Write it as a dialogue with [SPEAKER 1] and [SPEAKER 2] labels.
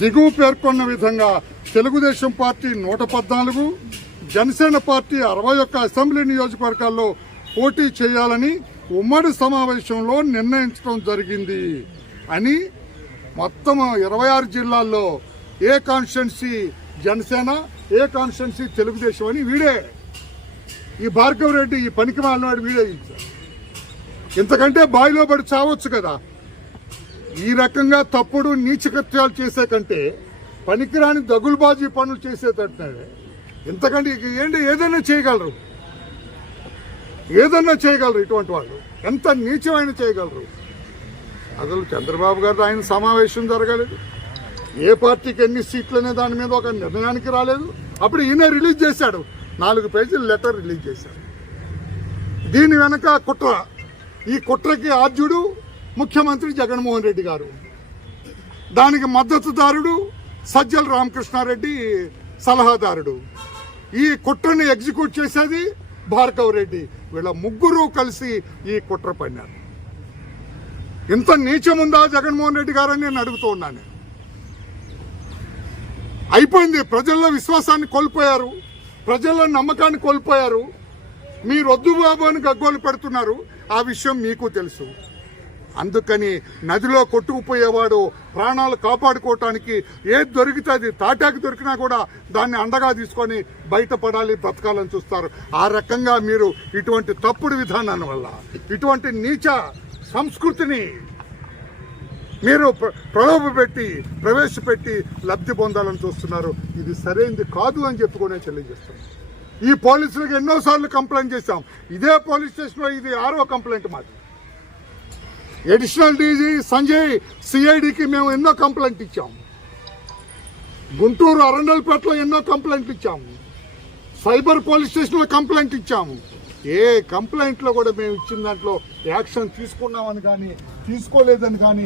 [SPEAKER 1] దిగువ పేర్కొన్న విధంగా తెలుగుదేశం పార్టీ నూట పద్నాలుగు జనసేన పార్టీ అరవై ఒక్క అసెంబ్లీ నియోజకవర్గాల్లో పోటీ చేయాలని ఉమ్మడి సమావేశంలో నిర్ణయించడం జరిగింది అని మొత్తం ఇరవై ఆరు జిల్లాల్లో ఏ కాన్స్టిట్యున్సీ జనసేన ఏ కాన్స్టిట్యున్సీ తెలుగుదేశం అని వీడే. ఈ భార్గవ్ రెడ్డి ఈ పనికి మాలినాడు వీడే. ఇంతకంటే బావిలో పడి చావచ్చు కదా. ఈ రకంగా తప్పుడు నీచకృత్యాలు చేసే కంటే పనికిరాని దగులుబాజీ పనులు చేసేటట్టే ఎంతకంటే ఏంటి? ఏదైనా చేయగలరు. ఏదన్నా చేయగలరు ఇటువంటి వాళ్ళు. ఎంత నీచమైన చేయగలరు. అసలు చంద్రబాబు గారు ఆయన సమావేశం జరగలేదు. ఏ పార్టీకి ఎన్ని సీట్లు అనే దాని మీద ఒక నిర్ణయానికి రాలేదు. అప్పుడు ఈయన రిలీజ్ చేశాడు. నాలుగు పేజీల లెటర్ రిలీజ్ చేశాడు. దీని వెనక కుట్ర. ఈ కుట్రకి ఆద్యుడు ముఖ్యమంత్రి జగన్మోహన్ రెడ్డి గారు. దానికి మద్దతుదారుడు సజ్జల రామకృష్ణారెడ్డి సలహాదారుడు. ఈ కుట్రని ఎగ్జిక్యూట్ చేసేది భార్గవ్ రెడ్డి. వీళ్ళ ముగ్గురు కలిసి ఈ కుట్ర పడినారు ఇంత నీచముందా జగన్మోహన్ రెడ్డి గారని నేను అడుగుతూ ఉన్నాను. అయిపోయింది. ప్రజల్లో విశ్వాసాన్ని కోల్పోయారు. ప్రజల్లో నమ్మకాన్ని కోల్పోయారు. మీరు వద్దు బాబు అని గగ్గోలు పెడుతున్నారు. ఆ విషయం మీకు తెలుసు. అందుకని నదిలో కొట్టుకుపోయేవాడు ప్రాణాలు కాపాడుకోవటానికి ఏది దొరికితే అది తాటాకి దొరికినా కూడా దాన్ని అండగా తీసుకొని బయటపడాలి బ్రతకాలని చూస్తారు. ఆ రకంగా మీరు ఇటువంటి తప్పుడు విధానాన్ని వల్ల ఇటువంటి నీచ సంస్కృతిని మీరు ప్రలోభపెట్టి ప్రవేశపెట్టి లబ్ధి పొందాలని చూస్తున్నారు. ఇది సరైనది కాదు అని చెప్పుకునే తెలియజేస్తున్నాను ఈ పోలీసులకు ఎన్నోసార్లు కంప్లైంట్ చేశాం. ఇదే పోలీస్ స్టేషన్లో ఇది ఆరో కంప్లైంట్ మాది. అడిషనల్ డీజీ సంజయ్ సిఐడికి మేము ఎన్నో కంప్లైంట్ ఇచ్చాము గుంటూరు అరండల్పేటలో ఎన్నో కంప్లైంట్ ఇచ్చాము సైబర్ పోలీస్ స్టేషన్లో కంప్లైంట్ ఇచ్చాము ఏ కంప్లైంట్లో కూడా మేము ఇచ్చిన దాంట్లో యాక్షన్ తీసుకున్నామని కానీ తీసుకోలేదని కానీ